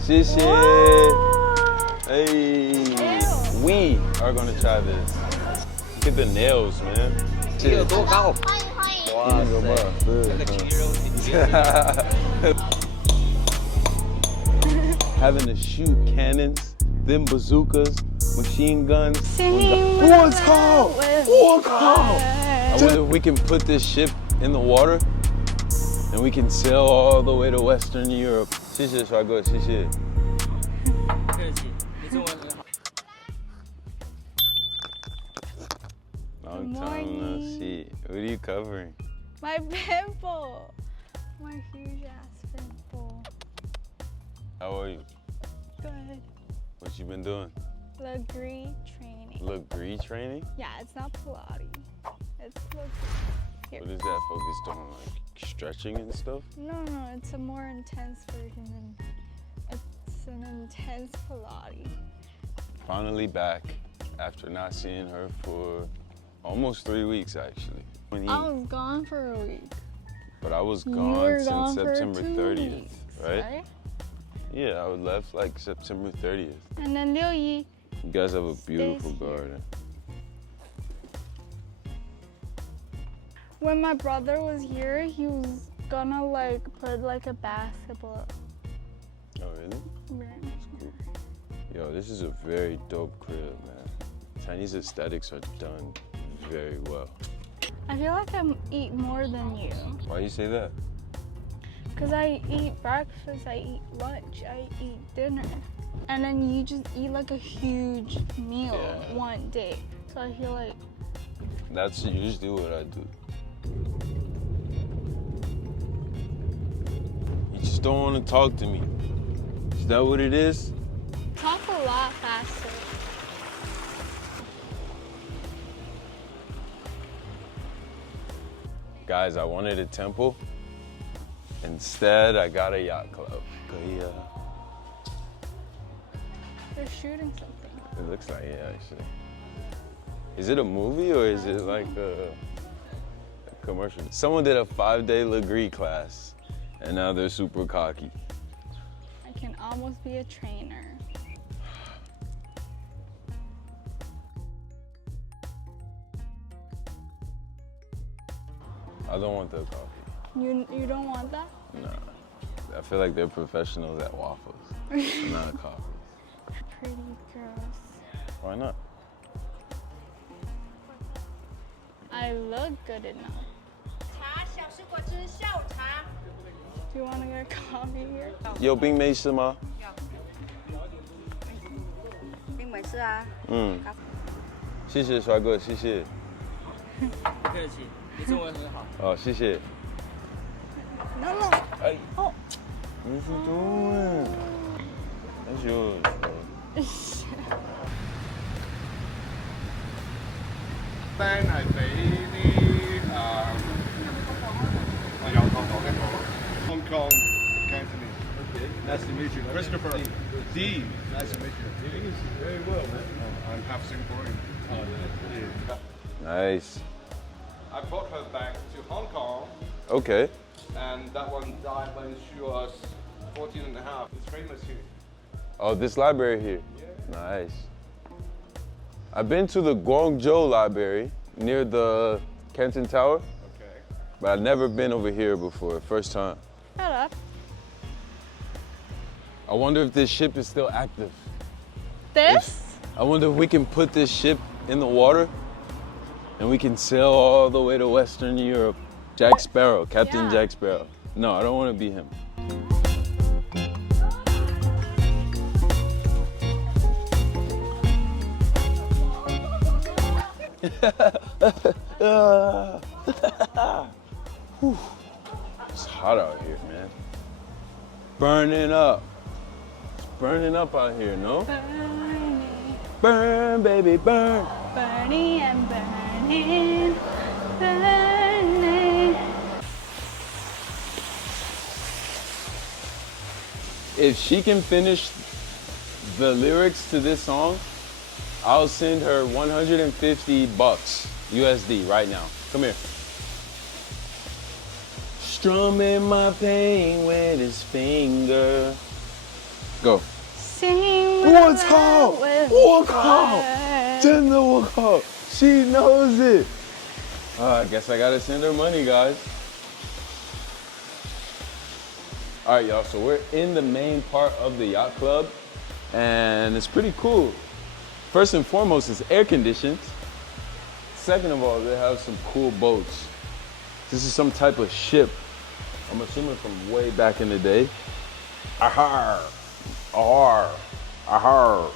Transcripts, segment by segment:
谢谢. Hey, we are gonna try this. Look at the nails, man. 这有多高？哇塞，这个肌肉挺厉害。 Having to shoot cannons, then bazookas, machine guns. 我操！我靠！ I wonder if we can put this ship in the water and we can sail all the way to Western Europe. 谢谢帅哥，谢谢。客气，你中文很好。 Long time no see. What are you covering? My pimple. My huge ass pimple. How are you? Good. What you been doing? Legree training. Legree training? Yeah, it's not Pilates. It's What is that focused on? Like stretching and stuff? No, it's a more intense version than it's an intense Pilates. Finally back after not seeing her for almost 3 weeks actually. I was gone for a week. But I was You gone were since gone for September 2 30th, weeks, right? Yeah, I left like September 30th. And then 6一. You guys have a beautiful Stays here. garden. When my brother was here, he was gonna like put like a basketball. Oh really? Right. That's cool. Yo, this is a very dope crib, man. Chinese aesthetics are done very well. I feel like I eat more than you. Why you say that? Because I eat breakfast, I eat lunch, I eat dinner. And then you just eat like a huge meal Yeah. one day. So I feel like, That's usually what I do. You just don't want to talk to me. Is that what it is? talk a lot faster. Guys, I wanted a temple. Instead, I got a yacht club. They're shooting something. It looks like it, actually. Is it a movie or is it like a commercial? Someone did a 5-day Legree class, and now they're super cocky. I can almost be a trainer. I don't want the coffee. You don't want that? Nah. I feel like they're professionals at waffles, not coffee. Pretty gross. Why not? I look good enough. 茶小吃果汁下午茶。 Do you want to get coffee here? 有冰美式吗？冰美式啊。谢谢帅哥，谢谢。客气，你中文很好。哦，谢谢。 No, no. Hey. Oh. What you doing? That's yours, bro. 單係俾啲我有個講一個 Hong Kong Cantonese. Okay. Nice to meet you. Christopher. D. Nice to meet you. English very well, man. I'm half Singaporean. Oh, yeah. Nice. I brought her back to Hong Kong, Okay. and that one died when she was 14 and a half. It's famous here. Oh, this library here. Nice. I've been to the Guangzhou library near the Canton Tower, Okay. but I've never been over here before. First time. Shut up. I wonder if this ship is still active. This? I wonder if we can put this ship in the water and we can sail all the way to Western Europe. Jack Sparrow, Captain Yeah. Jack Sparrow. No, I don't want to be him. Whew. It's hot out here, man. Burning up. It's burning up out here, no? Burning, Burn, baby, burn. burning and burning, burning. If she can finish the lyrics to this song, I'll send her 150 bucks USD right now. Come here. Shh. Strumming my pain with his finger. Go. Sing 我操！我靠！真的我靠！ She knows it. I guess I gotta send her money, guys. All right, y'all. So we're in the main part of the yacht club, and it's pretty cool. First and foremost, it's air conditioned. Second of all, they have some cool boats. This is some type of ship. I'm assuming from way back in the day. Ahar. Ahar. Ahar.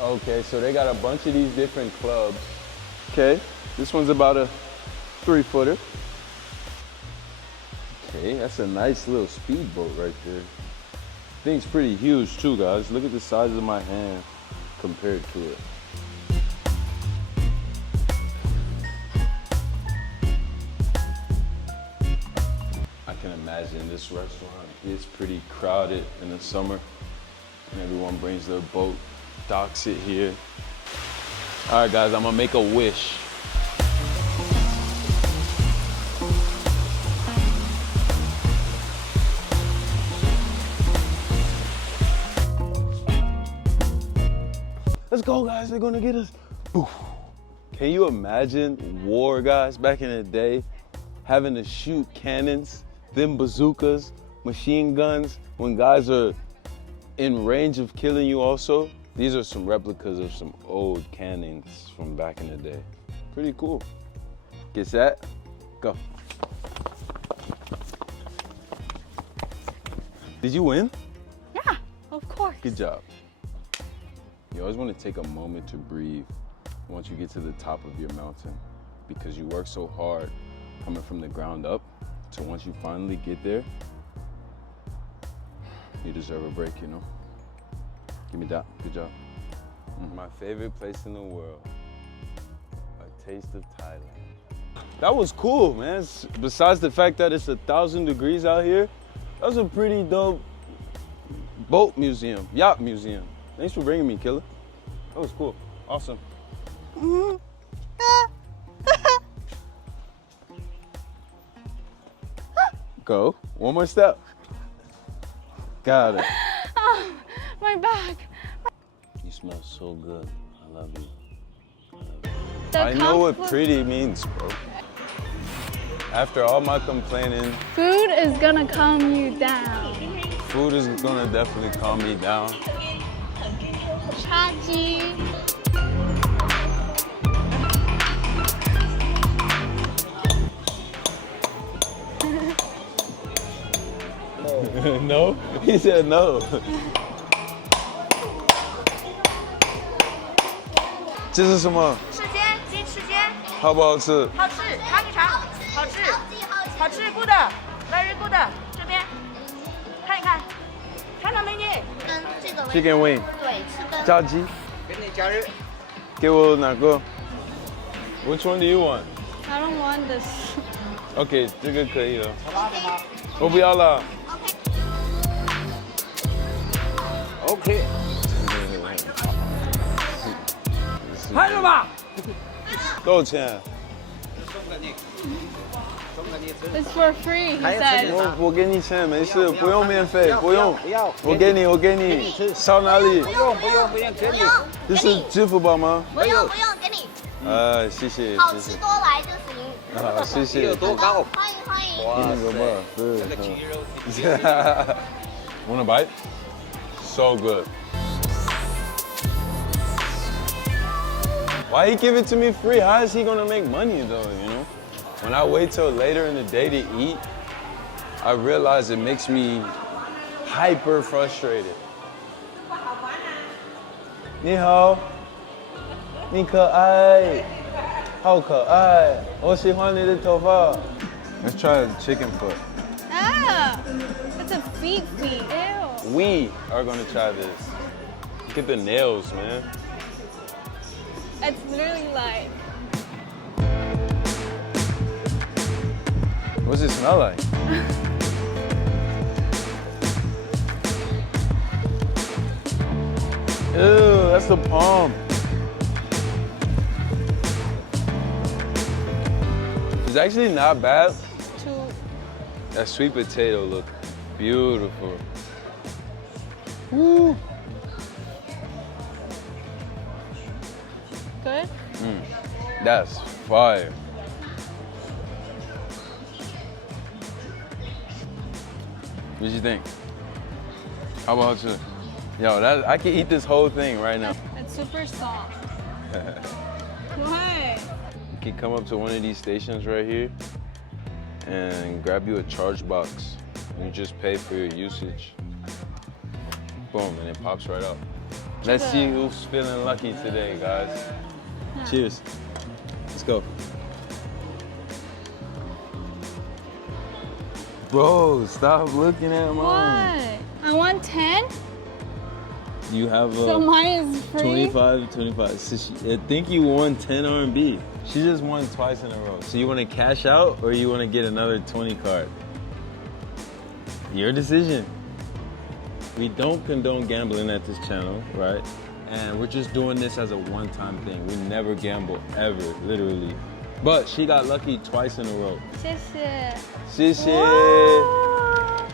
Okay, so they got a bunch of these different clubs. Okay, this one's about a 3-footer. Okay, that's a nice little speedboat right there. Thing's pretty huge too, guys. Look at the size of my hand compared to it. I can imagine this restaurant is pretty crowded in the summer, and everyone brings their boat, docks it here. All right, guys, I'm gonna make a wish. Let's go, guys, they're gonna get us. Oof. Can you imagine war, guys, back in the day, having to shoot cannons, then bazookas, machine guns, when guys are in range of killing you also? These are some replicas of some old cannons from back in the day. Pretty cool. Get set, go. Did you win? Yeah, of course. Good job. You always want to take a moment to breathe once you get to the top of your mountain, because you work so hard coming from the ground up. So once you finally get there, you deserve a break, you know? Give me that. Good job. My favorite place in the world. A taste of Thailand. That was cool, man. Besides the fact that it's 1,000 degrees out here, that was a pretty dope boat museum, yacht museum. Thanks for bringing me, Killer. That was cool. Awesome. Go. One more step. Got it. Oh, my back. You smell so good. I love you. The I know what comfort- pretty means, bro. After all my complaining, Food is gonna calm you down. food is gonna definitely calm me down. 茶几. No? He said no. 这是什么？翅尖，鸡翅尖，好不好吃？好吃，尝一尝，好吃，好吃，good， very good，这边看一看，看到美女，跟这个 Chicken wing 对是跟炸鸡，给你加热。给我哪个 ？Which one do you want? I don't want this. OK， 这个可以了。我不要了。OK。拍了吧。多少钱？送给你，送给你吃。 It's for free, he said. 我给你钱，没事，不用免费，不用。不要，我给你，我给你。扫哪里？不用，给你。这是支付宝吗？不用给你，谢谢，好谢谢。吃多来就行。啊，谢谢。有多高？欢迎欢迎。哇那个吧，对。这个鸡肉。Want a bite? So good. Why he give it to me free? How is he gonna make money though, you know? When I wait till later in the day to eat, I realize it makes me hyper frustrated. 你好，你可爱，好可爱，我喜欢你的头发。Let's try the chicken foot. Ah, it's a feet. Ew. We are gonna try this. Look at the nails, man. It's literally like. What's it smell like? Ew, that's the palm. It's actually not bad. To That sweet potato look beautiful. Woo. Good? That's fire. What you think? How about you? Yo, I can eat this whole thing right now. It's super soft. What? You can come up to one of these stations right here and grab you a charge box. You just pay for your usage. Boom, and it pops right up. Let's see who's feeling lucky today, guys. Cheers. Let's go. Bro, stop looking at mine. What? I want 10? You have So mine is free? 25. So I think you won 10 RMB. She just won twice in a row. So you want to cash out or you want to get another 20 card? Your decision. We don't condone gambling at this channel, right? And we're just doing this as a one-time thing. We never gamble, ever, literally. But she got lucky twice in a row. 谢谢. 谢谢.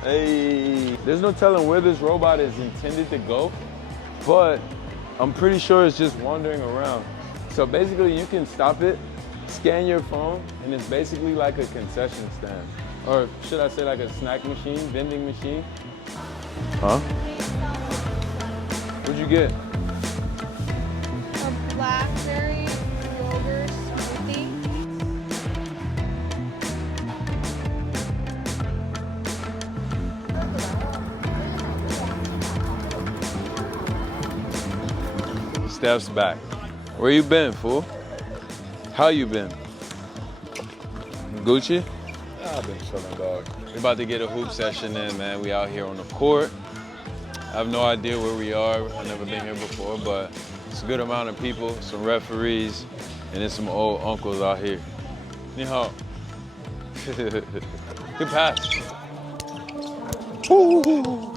Hey. There's no telling where this robot is intended to go, but I'm pretty sure it's just wandering around. So basically you can stop it, scan your phone, and it's basically like a concession stand. Or should I say like a snack machine, vending machine? Huh? What'd you get? A blackberry yogurt smoothie. Steps back. Where you been, fool? How you been? Gucci? I've been chilling, dog. We're about to get a hoop session in, man. We out here on the court. I have no idea where we are. I've never been here before, but it's a good amount of people, some referees, and then some old uncles out here. Ni hao. Good pass. Ooh.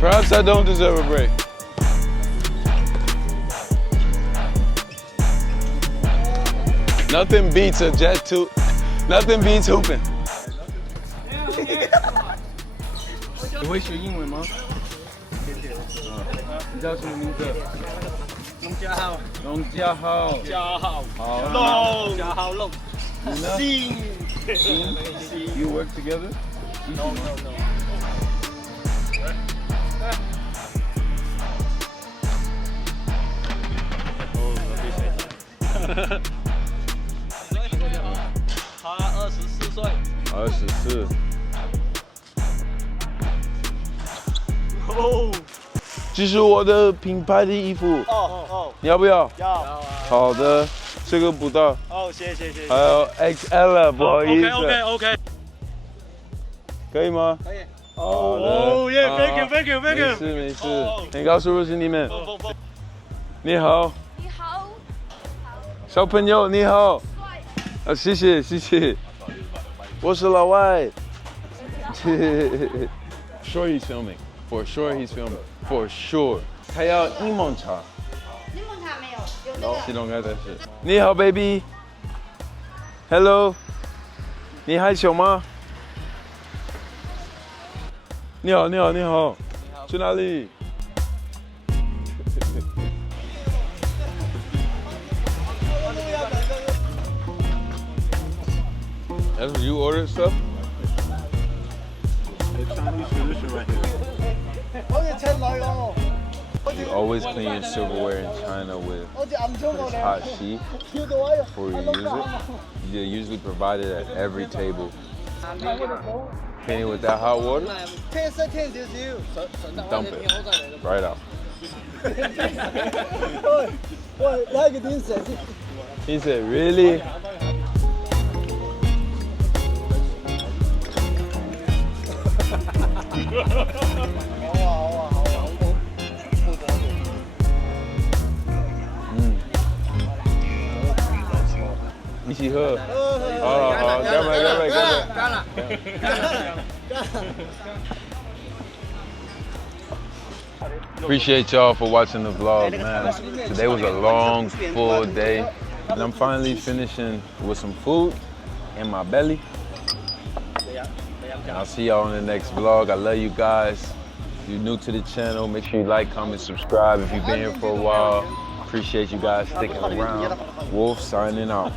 Perhaps I don't deserve a break. Nothing beats a jet to. Nothing beats hooping. 你会学英文吗？你叫什么名字？农家豪。农家豪。家豪。好。龙。家豪龙。信。 You work together? No.他24岁。24。哦。这是我的品牌的衣服。哦。你要不要？要。好的，这个不到。哦，谢谢。还有 XL， 不好意思。OK。可以吗？可以。哦耶 ，Thank you。没事。很高兴认识你们。你好。你好。小朋友你好。啊，谢谢。我是老外。Sure he's filming. For sure he's filming. For sure. 他要柠檬茶。柠檬茶没有，有这个。系统该才是。你好 ，baby。Hello。你害羞吗？你好。去哪里？ That's what you ordered stuff? It's Chinese tradition right here. You always clean your silverware in China with this hot sheet before you use it. They're usually provided at every table. Clean it with that hot water. Dump it right out. He said, really?一起喝。好，干杯。Appreciate y'all for watching the vlog, man. Today was a long, full day, and I'm finally finishing with some food in my belly. And I'll see y'all on the next vlog. I love you guys. If you're new to the channel, make sure you like, comment, subscribe. If you've been here for a while, appreciate you guys sticking around. Wolf signing out.